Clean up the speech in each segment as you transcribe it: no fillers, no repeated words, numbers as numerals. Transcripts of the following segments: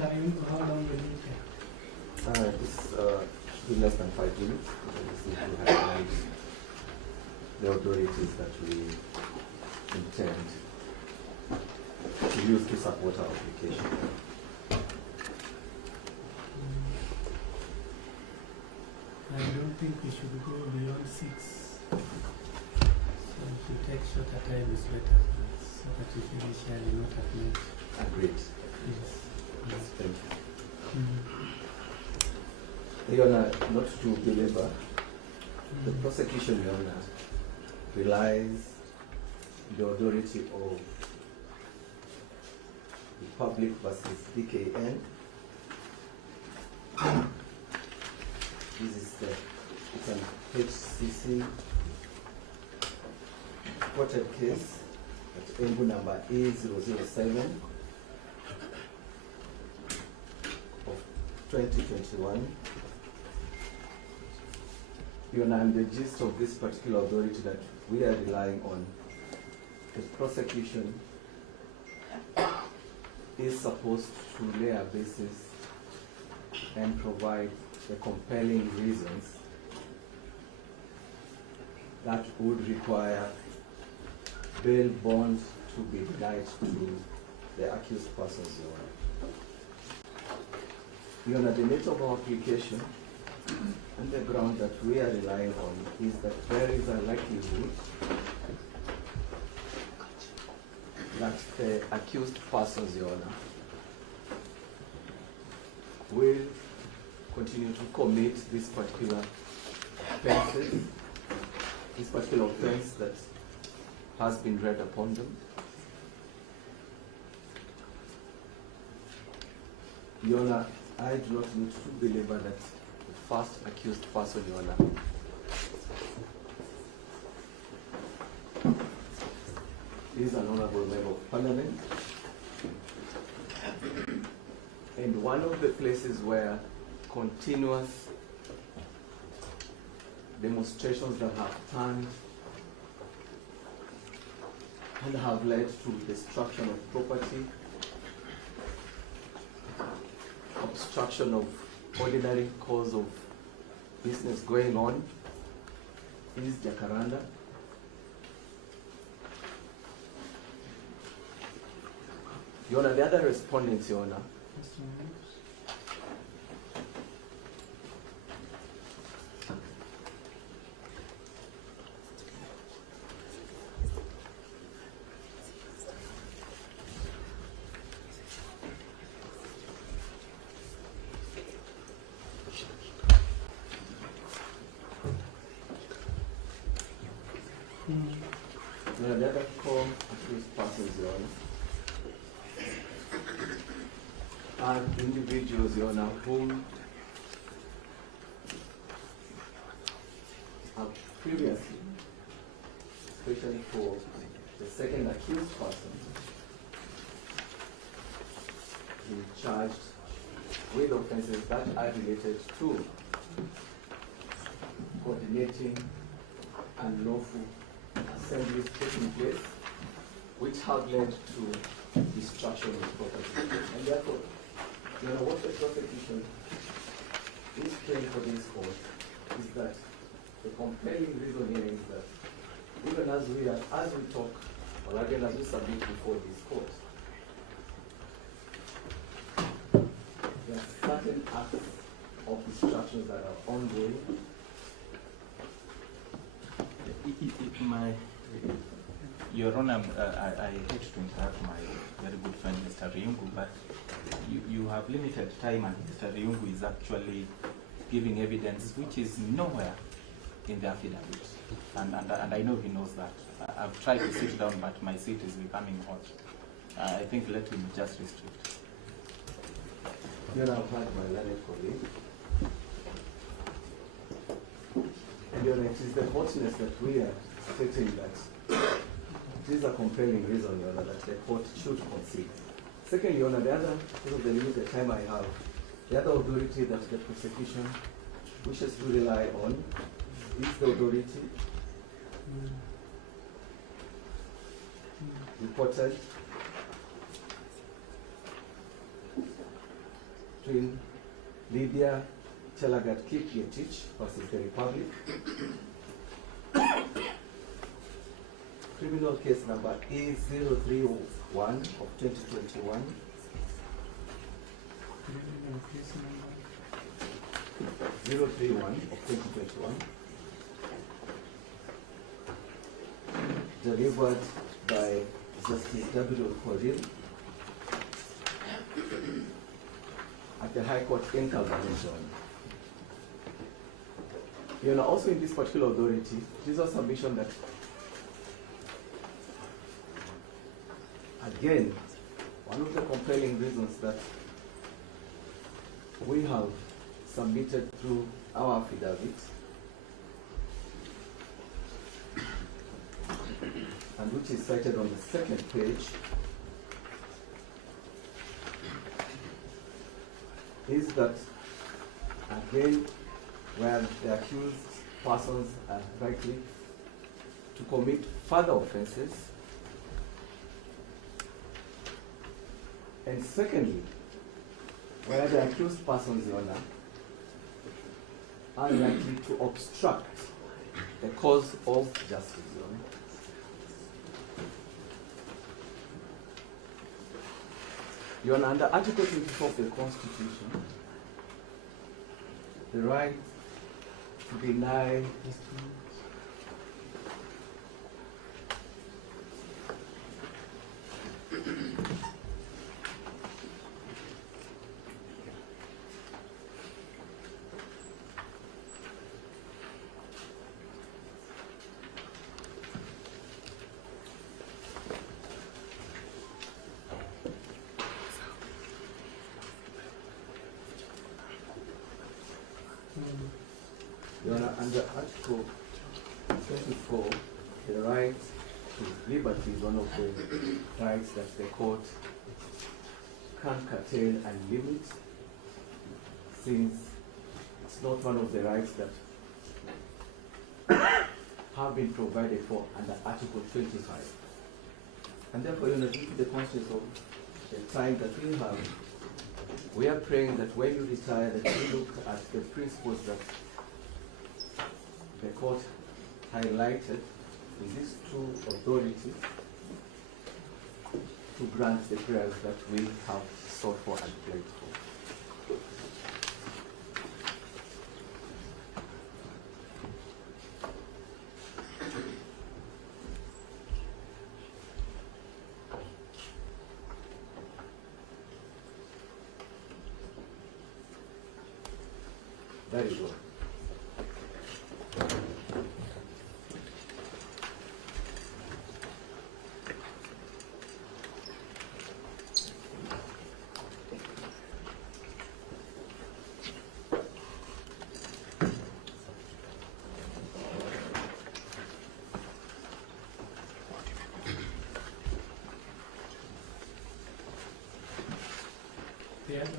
Mr. Ryungu, how long will you take? This should be less than 5 minutes. This is to highlight the authorities that we intend to use to support our application. I don't think we should go beyond 6. So if you take shorter time, it's better for us, so that we finish early, not at night. Agreed. Yes. Yes. Thank you. Your Honor, not to belabor, the prosecution, Your Honor, relies the authority of Republic versus DKN. This is it's an HCC reported case at ELIMU number 𝙏𝙼𝙖𝙑 of 2021. Your Honor, and the gist of this particular authority that we are relying on, the prosecution is supposed to lay a basis and provide the compelling reasons that would require bail bond to be denied to the accused persons, Your Honor. Your Honor, the nature of our application and the ground that we are relying on is that there is a likelihood that the accused persons, Your Honor, will continue to commit this particular offenses, this particular offense that has been read upon them. Your Honor, I do not need to belabor that the first accused person, Your Honor, is an honorable member of parliament. And one of the places where continuous demonstrations that have turned and have led to destruction of property, obstruction of ordinary course of business going on, is Jacaranda. Your Honor, the other respondents, Your Honor, the other core accused persons, Your Honor, are individuals, Your Honor, whom have previously, especially for the second accused person, been charged with offenses that are related to coordinating unlawful assemblies taking place, which have led to destruction of property. And therefore, Your Honor, what the prosecution is praying for this court is that the compelling reason here is that even as we talk, or again as we submit before this court, there are certain acts of destructions that are ongoing. Your Honor, I hate to interrupt my very good friend Mr. Ryungu, but you have limited time, and Mr. Ryungu is actually giving evidence which is nowhere in the affidavit, and I know he knows that. I've tried to sit down, but my seat is becoming hot. I think let him just restrict. Your Honor, I've heard my learned colleague. And Your Honor, it is the hotness that we are stating that it is a compelling reason, Your Honor, that the court should concede. Second, Your Honor, the other, because of the limited time I have, the other authority that the prosecution wishes to rely on is the authority reported between Lydia Chelagat Kipyetich versus the Republic. Criminal case number A031 of 2021. Criminal case number 031 of 2021. Delivered by Justice W. Korir at the High Court in Calvary. You know, also in this particular authority, it is a submission that, again, one of the compelling reasons that we have submitted through our affidavit, and which is cited on the second page, is that, again, where the accused persons are likely to commit further offenses, and secondly, where the accused persons, Your Honor, are likely to obstruct the cause of justice, Your Honor. Your Honor, under Article 24 of the Constitution, the right to deny Your Honor, under Article 24, the right to liberty is one of the rights that the court can curtail and limit, since it's not one of the rights that have been provided for under Article 25. And therefore, Your Honor, due to the constraints of the time that we have, we are praying that when you retire, that you look at the principles that the court highlighted with these two authorities to grant the prayers that we have sought for and prayed for. That is all. the other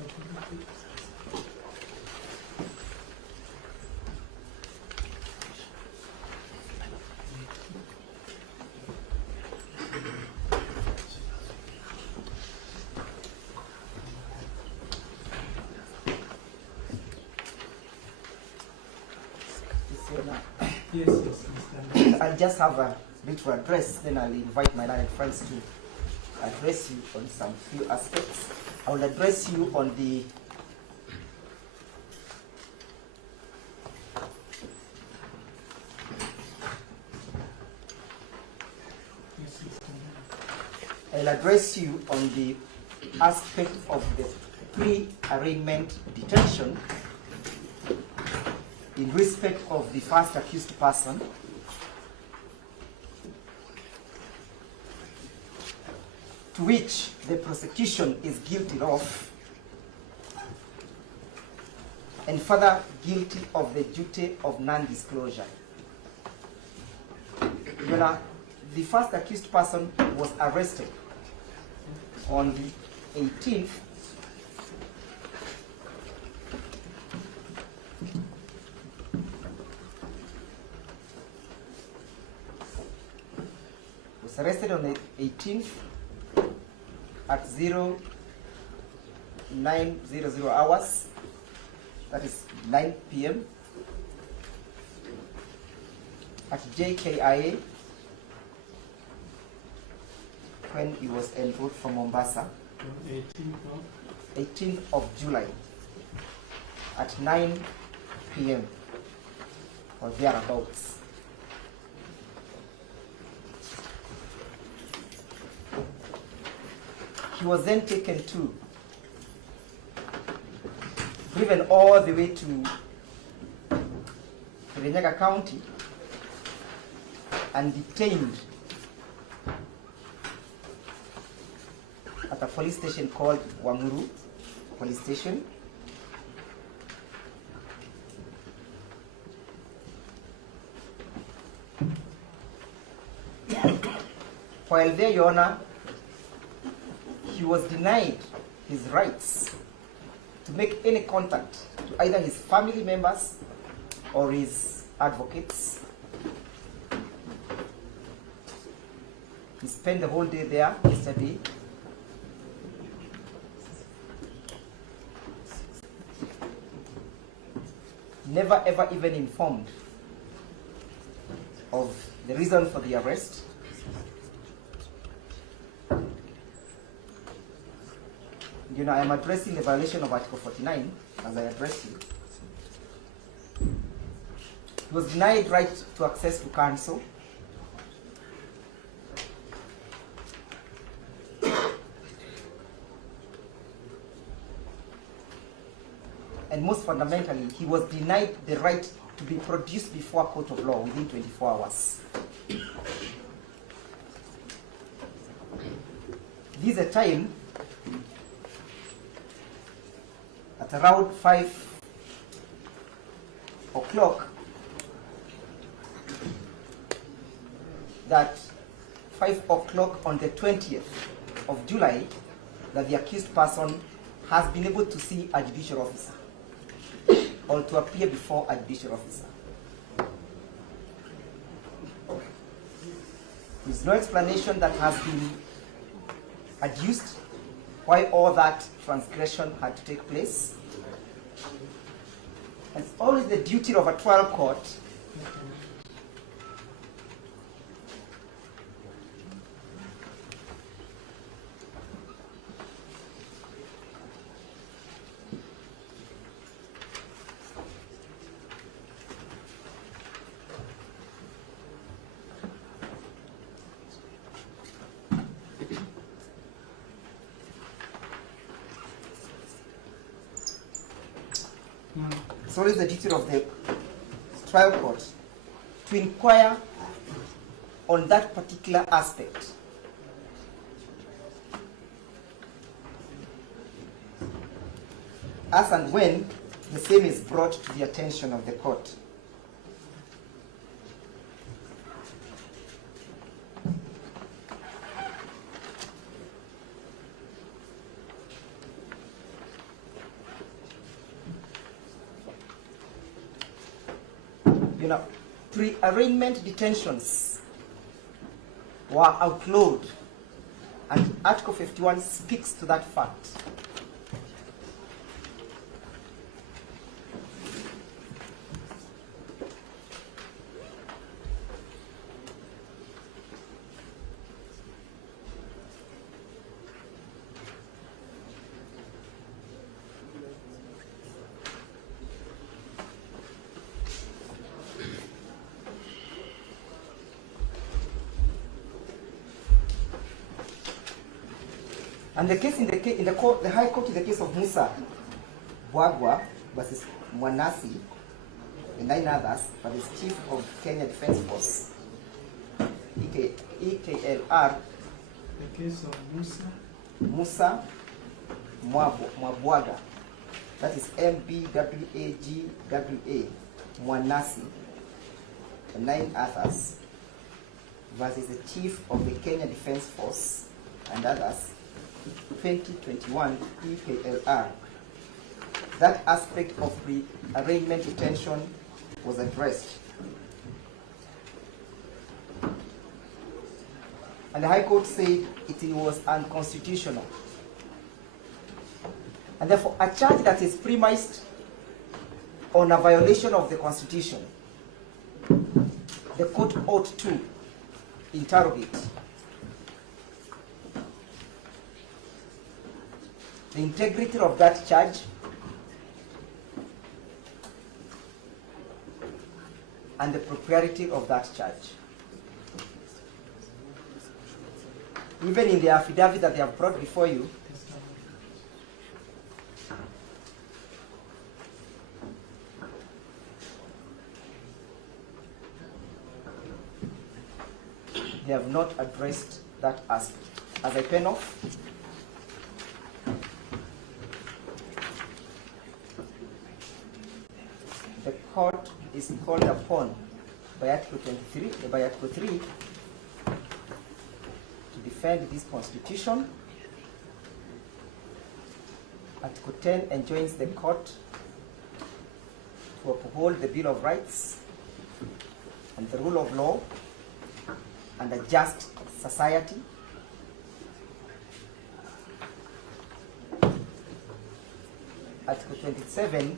Yes, Mr. I'll just have a little address, then I'll invite my learned friends to address you on some few aspects. I will address you on the aspect of the pre-arraignment detention in respect of the first accused person, to which the prosecution is guilty of, and further guilty of the duty of non-disclosure. The first accused person was arrested on the 18th at 9:00 hours, that is 9 p.m. at JKIA when he was enrolled from Mombasa, 18th of July at 9 p.m. or thereabouts. He was then taken to, driven all the way to Kirinyaga County and detained at a police station called Wanguru Police Station. While there, Your Honor, he was denied his rights to make any contact to either his family members or his advocates. He spent the whole day there yesterday. Never ever even informed of the reason for the arrest. You know, I am addressing the violation of Article 49 as I address you. He was denied right to access to counsel. And most fundamentally, he was denied the right to be produced before a court of law within 24 hours. This is a time at around 5 o'clock that 5 o'clock on the 20th of July that the accused person has been able to see a judicial officer or to appear before a judicial officer. There's no explanation that has been adduced why all that transgression had to take place. And it's always the duty of a trial court it's always the duty of the trial court to inquire on that particular aspect. As and when the same is brought to the attention of the court. You know, pre-arraignment detentions were outlawed, and Article 51 speaks to that fact. And the case in the court, the High Court, in the case of Musa Bwagwa versus Nasi and 9 others, for the Chief of Kenya Defense Force, EKLR. The case of Musa Mwabwaga, that is MBWAGWA Nasi and 9 others, versus the Chief of the Kenya Defense Force and others, 2021 EKLR. That aspect of pre-arraignment detention was addressed. And the High Court said it was unconstitutional. And therefore, a charge that is premised on a violation of the Constitution, the court ought to interrogate. The integrity of that charge and the propriety of that charge. Even in the affidavit that they have brought before you, they have not addressed that aspect. As I pen off, the court is called upon by Article 23, by Article 3, to defend this Constitution. Article 10 enjoins the court to uphold the Bill of Rights and the rule of law and a just society. Article 27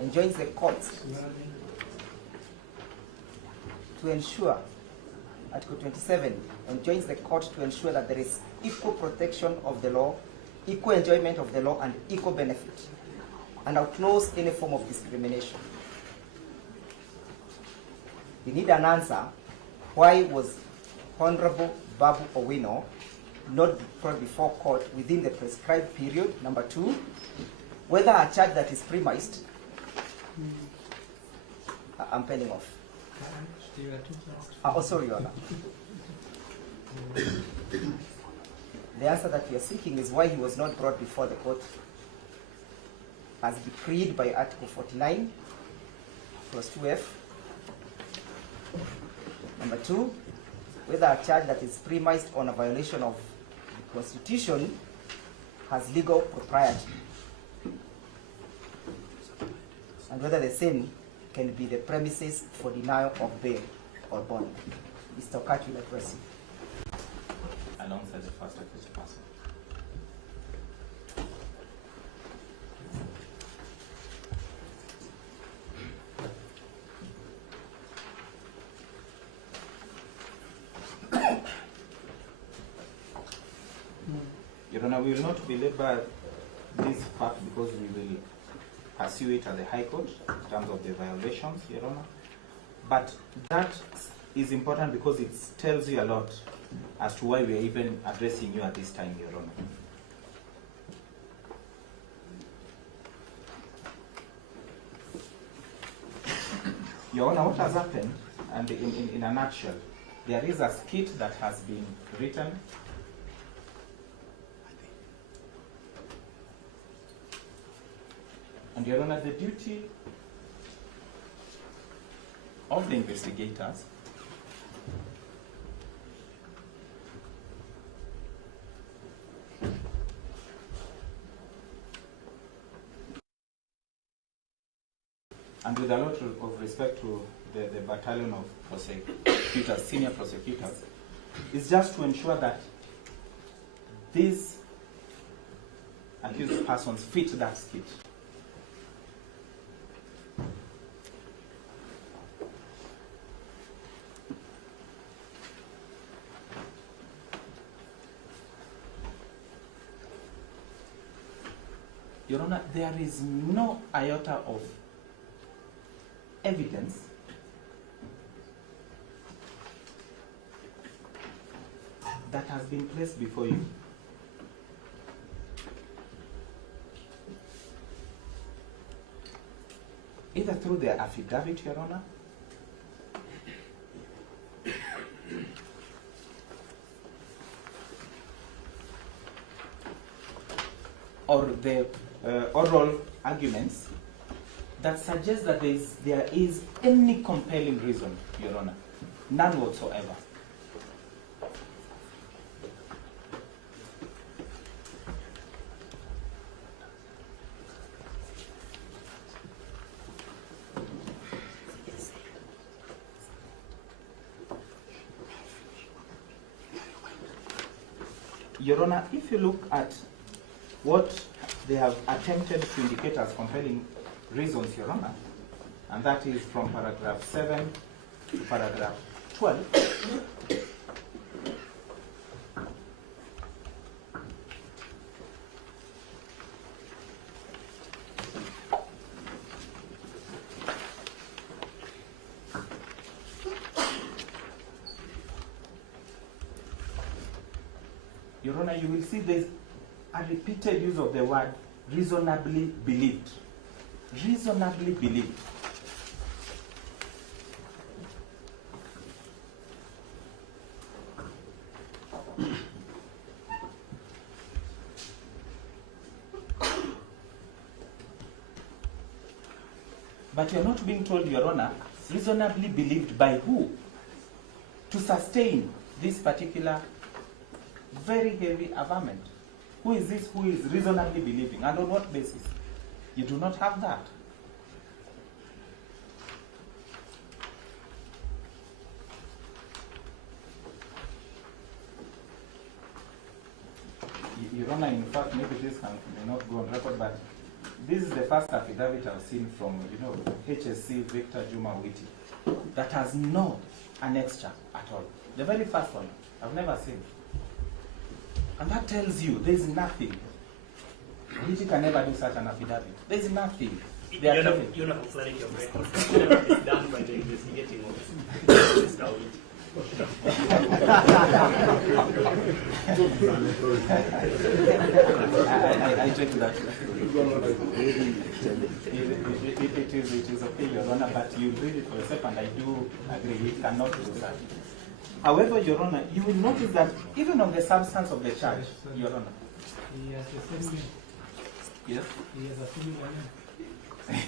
enjoins the courts to ensure, Article 27 enjoins the court to ensure that there is equal protection of the law, equal enjoyment of the law, and equal benefit, and outlaws any form of discrimination. We need an answer. Why was Honorable Babu OWINO not brought before court within the prescribed period? Number two, whether a charge that is premised, I'm penning off. Oh, sorry, Your Honor. The answer that we are seeking is why he was not brought before the court as decreed by Article 49, clause 2F. Number two, whether a charge that is premised on a violation of the Constitution has legal propriety, and whether the same can be the premises for denial of bail or bond. Mr. Okat will address you. Alongside the first accused person. Your Honor, we will not belabor this fact because we will pursue it at the High Court in terms of the violations, Your Honor. But that is important because it tells you a lot as to why we are even addressing you at this time, Your Honor. Your Honor, what has happened, and in a nutshell, there is a skit that has been written and Your Honor, the duty of the investigators and with a lot of respect to the battalion of prosecutors, senior prosecutors, is just to ensure that these accused persons fit that skit. Your Honor, there is no iota of evidence that has been placed before you either through their affidavit, Your Honor, or the oral arguments that suggest that there is any compelling reason, Your Honor. None whatsoever. Your Honor, if you look at what they have attempted to indicate as compelling reasons, Your Honor, and that is from paragraph 7 to paragraph 12. Your Honor, you will see there's a repeated use of the word reasonably believed. Reasonably believed. But you're not being told, Your Honor, reasonably believed by who? To sustain this particular very heavy averment. Who is this who is reasonably believing, and on what basis? You do not have that. Your Honor, in fact, maybe this may not go on record, but this is the first affidavit I've seen from, HSC Victor Juma Witi that has no annexure at all. The very first one, I've never seen. And that tells you there's nothing. Witi can never do such an affidavit. There's nothing. They are telling. You're not clarity of records. It's done by the investigating officer. I check that. It is okay, Your Honor, but you read it for yourself, and I do agree we cannot do that. However, Your Honor, you will notice that even on the substance of the charge, Your Honor. He has a similar. Yes? He has a similar name.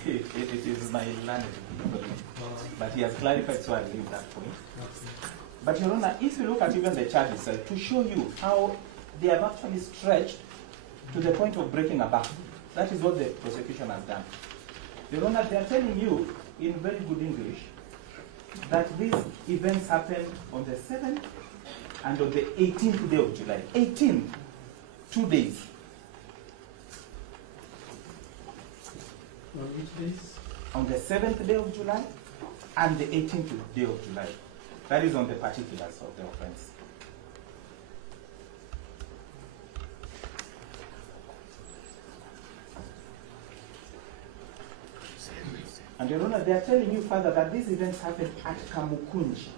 it is my learned, but he has clarified, so I leave that point. Okay. But Your Honor, if you look at even the charge itself, to show you how they have actually stretched to the point of breaking a back, that is what the prosecution has done. Your Honor, they are telling you in very good English that these events happened on the 7th and on the 18th day of July. 18th, 2 days. On which days? On the 7th day of July and the 18th day of July. That is on the particulars of the offense. And Your Honor, they are telling you further that these events happened at Kamukunji.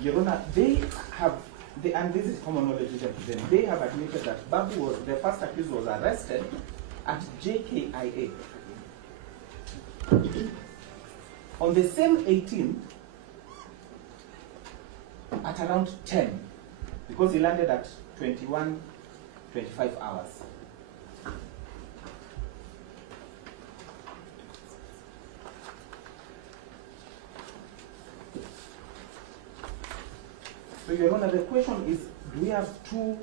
Your Honor, they have, and this is common knowledge to them, they have admitted that Babu was, the first accused was arrested at JKIA. On the same 18th, at around 10, because he landed at 25 hours. So Your Honor, the question is, do we have two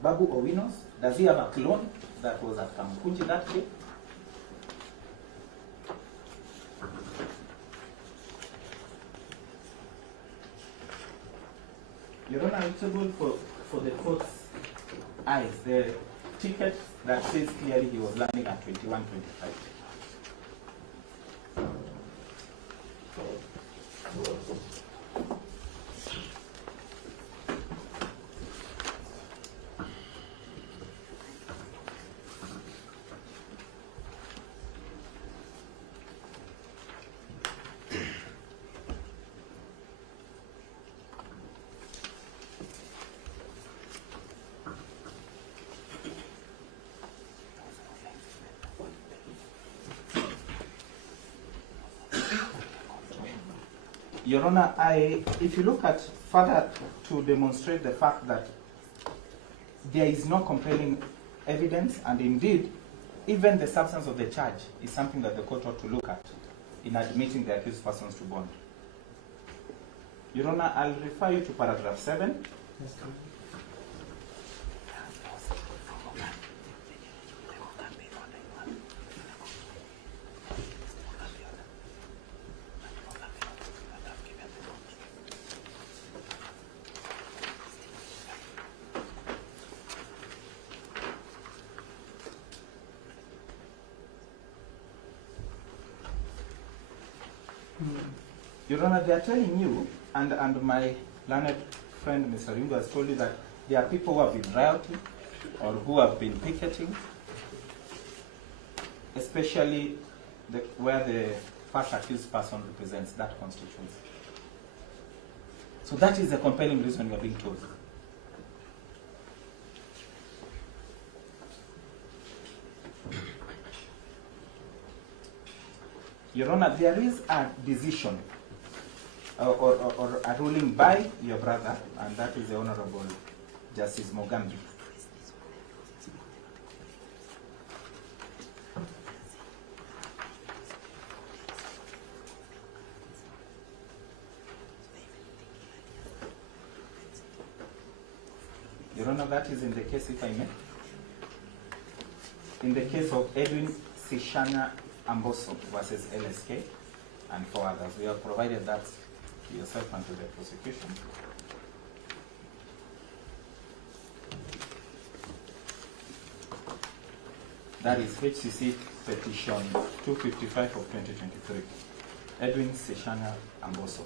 Babu Owinos? Does he have a clone that was at Kamukunji that day? Your Honor, it's able for the court's eyes, the ticket that says clearly he was landing at 21:25. Your Honor, if you look at further to demonstrate the fact that there is no compelling evidence, and indeed, even the substance of the charge is something that the court ought to look at in admitting the accused persons to bond. Your Honor, I'll refer you to paragraph 7. Yes, sir. Your Honor, they are telling you, and my learned friend Mr. Ringo has told you that there are people who have been rioting or who have been picketing, especially where the first accused person represents that constituency. So that is a compelling reason you are being told. Your Honor, there is a decision or a ruling by your brother, and that is the Honorable Justice Mogambi. Your Honor, that is in the case, if I may, in the case of Edwin Sishana Amboso versus LSK and 4 others. We have provided that to yourself and to the prosecution. That is HCC petition 255 of 2023. Edwin Sishana Amboso.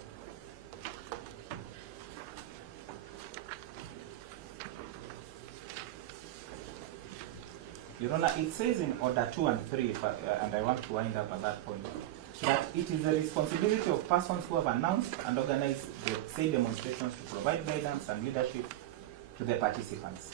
Your Honor, it says in Order 2 and 3, and I want to wind up at that point, that it is the responsibility of persons who have announced and organized the said demonstrations to provide guidance and leadership to the participants.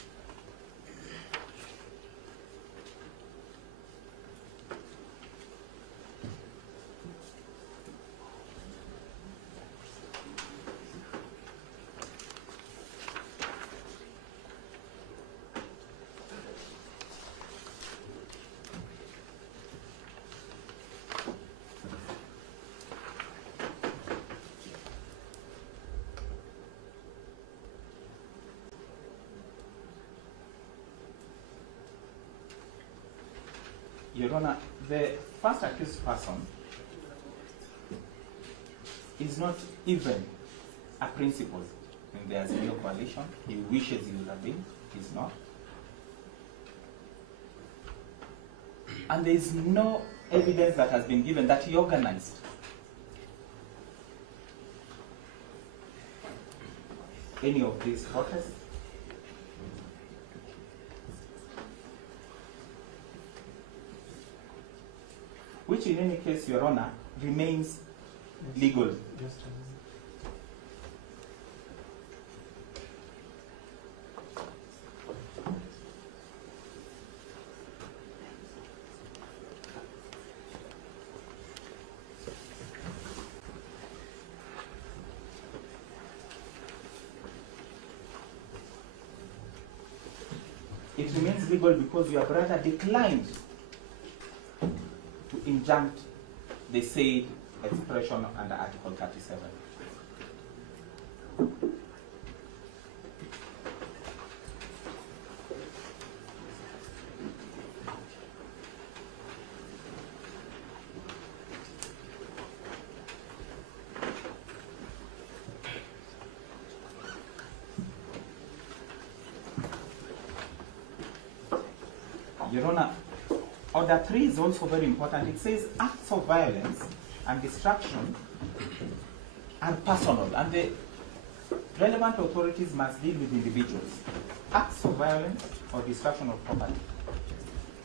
Your Honor, the first accused person is not even a principal in the Azimio coalition. He wishes he would have been. He's not. And there is no evidence that has been given that he organized any of these protests. Which in any case, Your Honor, remains legal. Just It remains legal because your brother declined to injunct the said expression under Article 37. Your Honor, Order 3 is also very important. It says acts of violence and destruction are personal, and the relevant authorities must deal with individuals. Acts of violence or destruction of property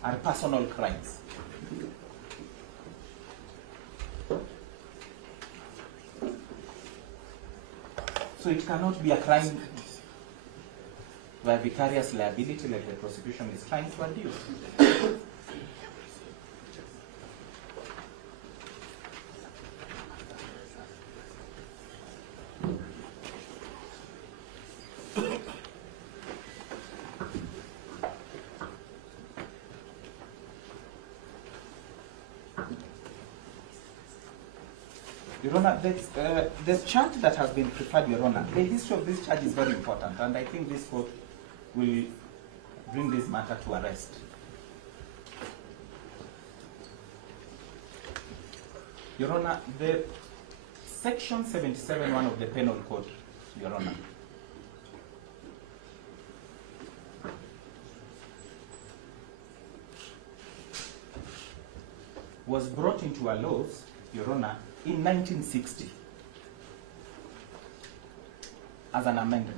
are personal crimes. So it cannot be a crime where vicarious liability, like the prosecution is trying to adduce. Your Honor, the charge that has been preferred, Your Honor, the history of this charge is very important, and I think this court will bring this matter to a rest. Your Honor, the Section 77(1) of the Penal Code, Your Honor, was brought into our laws Your Honor, in 1960 as an amendment.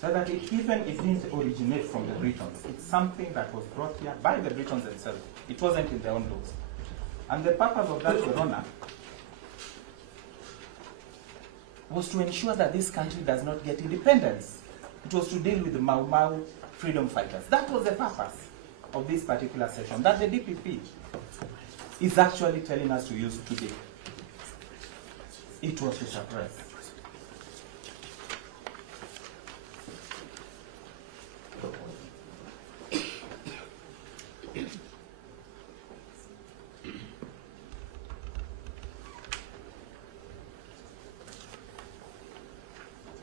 So that it didn't originate from the Britons. It's something that was brought here by the Britons themselves. It wasn't in their own laws. And the purpose of that, Your Honor, was to ensure that this country does not get independence. It was to deal with the Mau Mau freedom fighters. That was the purpose of this particular session, that the DPP is actually telling us to use today. It was to suppress.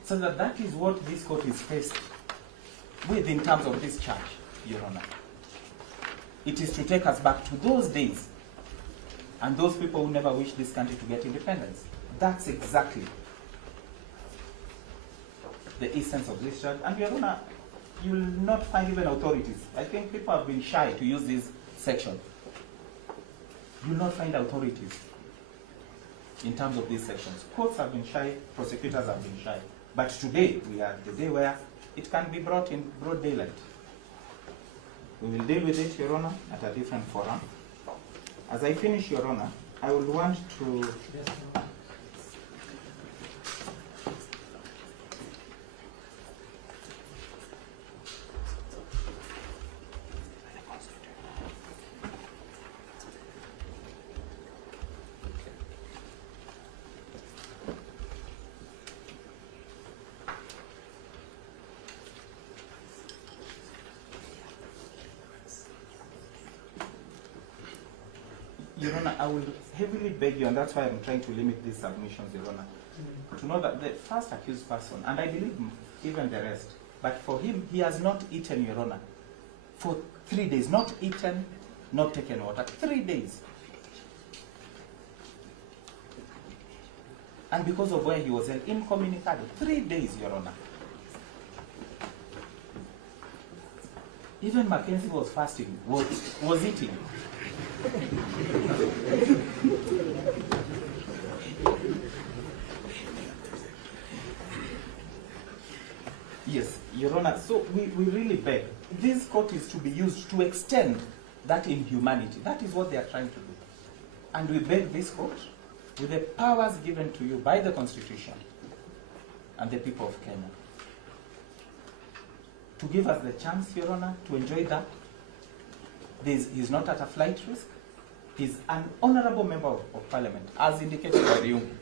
So that is what this court is faced with in terms of this charge, Your Honor. It is to take us back to those days and those people who never wished this country to get independence. That's exactly the essence of this charge. And Your Honor, you will not find even authorities. I think people have been shy to use this section. You will not find authorities in terms of these sections. Courts have been shy, prosecutors have been shy. But today, we are the day where it can be brought in broad daylight. We will deal with it, Your Honor, at a different forum. As I finish, Your Honor, I would want to... Your Honor, I will heavily beg you, and that's why I'm trying to limit these submissions, Your Honor, to know that the first accused person, and I believe even the rest, but for him, he has not eaten, Your Honor, for 3 days. Not eaten, not taken water. 3 days. And because of where he was incommunicado. 3 days, Your Honor. Even Mackenzie was fasting, was eating. Yes, Your Honor, so we really beg. This court is to be used to extend that inhumanity. That is what they are trying to do. And we beg this court, with the powers given to you by the Constitution and the people of Kenya, to give us the chance, Your Honor, to enjoy that. He's not at a flight risk. He's an honorable member of Parliament, as indicated by the UNG.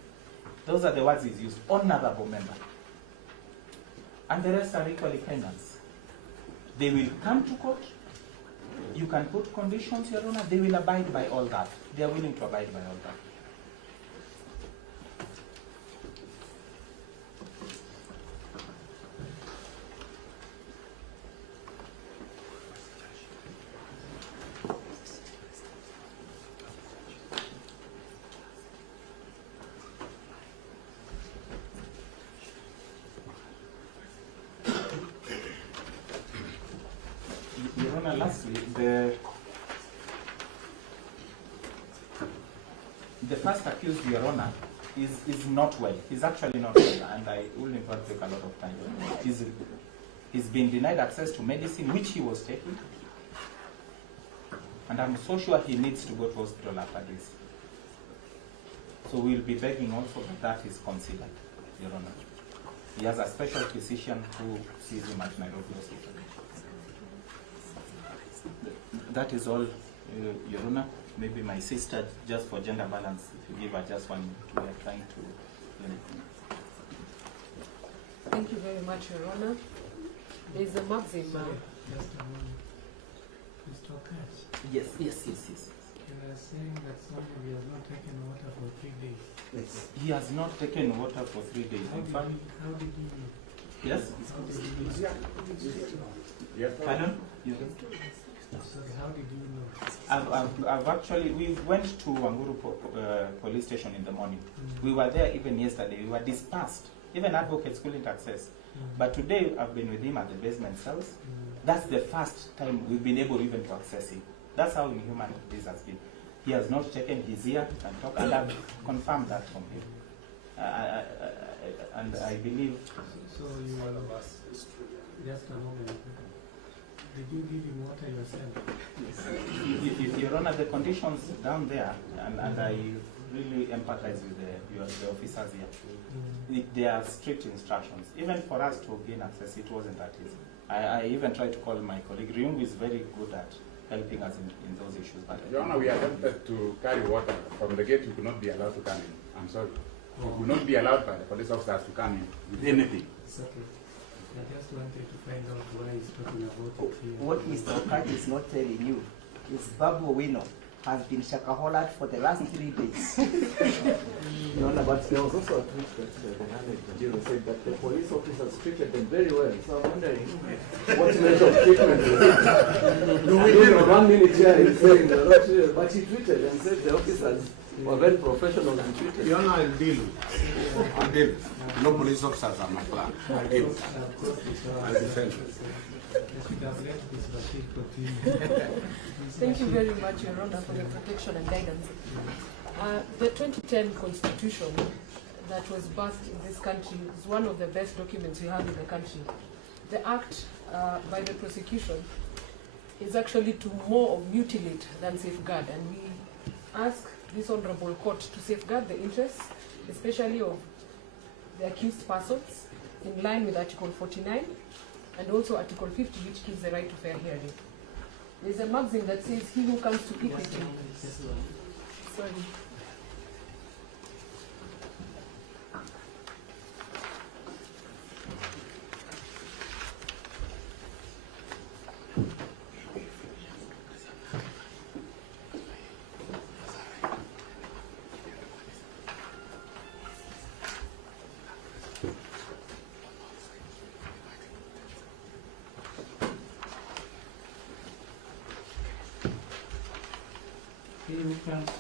Those are the words he's used, honorable member. And the rest are equally Kenyans. They will come to court. You can put conditions, Your Honor. They will abide by all that. They are willing to abide by all that. Lastly, the first accused, Your Honor, is not well. He's actually not well, and I will in fact take a lot of time. He's been denied access to medicine, which he was taking, and I'm so sure he needs to go to hospital after this. So we'll be begging also that is considered, Your Honor. He has a special physician who sees him at Nairobi Hospital. That is all, Your Honor. Maybe my sister, just for gender balance, if you give her just 1 minute, we are trying to... Thank you very much, Your Honor. There is a maxim. Just a moment. Mr. Cash. Yes. You are saying that somebody has not taken water for 3 days. Yes. He has not taken water for 3 days. How did you know? Yes? How did you know? Pardon? Sorry, how did you know? I've actually, we went to Wanguru police station in the morning. We were there even yesterday. We were dispersed Even advocates couldn't access. But today, I've been with him at the basement cells. That's the first time we've been able even to access him. That's how inhuman this has been. He has not taken his ear and talk, and I've confirmed that from him. And I believe. So you just a moment. Did you give him water yourself? Yes. Your Honor, the conditions down there, and I really empathize with the officers here. There are strict instructions. Even for us to gain access, it wasn't that easy. I even tried to call my colleague. Ryungu is very good at helping us in those issues. But Your Honor, we attempted to carry water from the gate. We could not be allowed to come in. I'm sorry. We could not be allowed by the police officers to come in with anything. It's okay. I just wanted to find out why he's talking about it here. What Mr. Okaj is not telling you is Babu OWINO has been shakaholat for the last 3 days. No, but there was also a tweet that the Hannah said that the police officers treated them very well. So I'm wondering what measure of treatment is it? Do we know 1 minute here he's saying they're not sure, but he tweeted and said the officers were very professional and treated. Your Honor, I'll deal. I'll deal. No police officers are my plan. I'll deal. I'll defend you. I should have let this Bashir continue. Thank you very much, Your Honor, for your protection and guidance. The 2010 Constitution that was passed in this country is one of the best documents we have in the country. The act by the prosecution is actually to more of mutilate than safeguard, and we ask this honorable court to safeguard the interests, especially of the accused persons, in line with Article 49 and also Article 50, which gives the right to fair hearing. There's a maxim that says, he who comes to equity. Sorry. He who comes to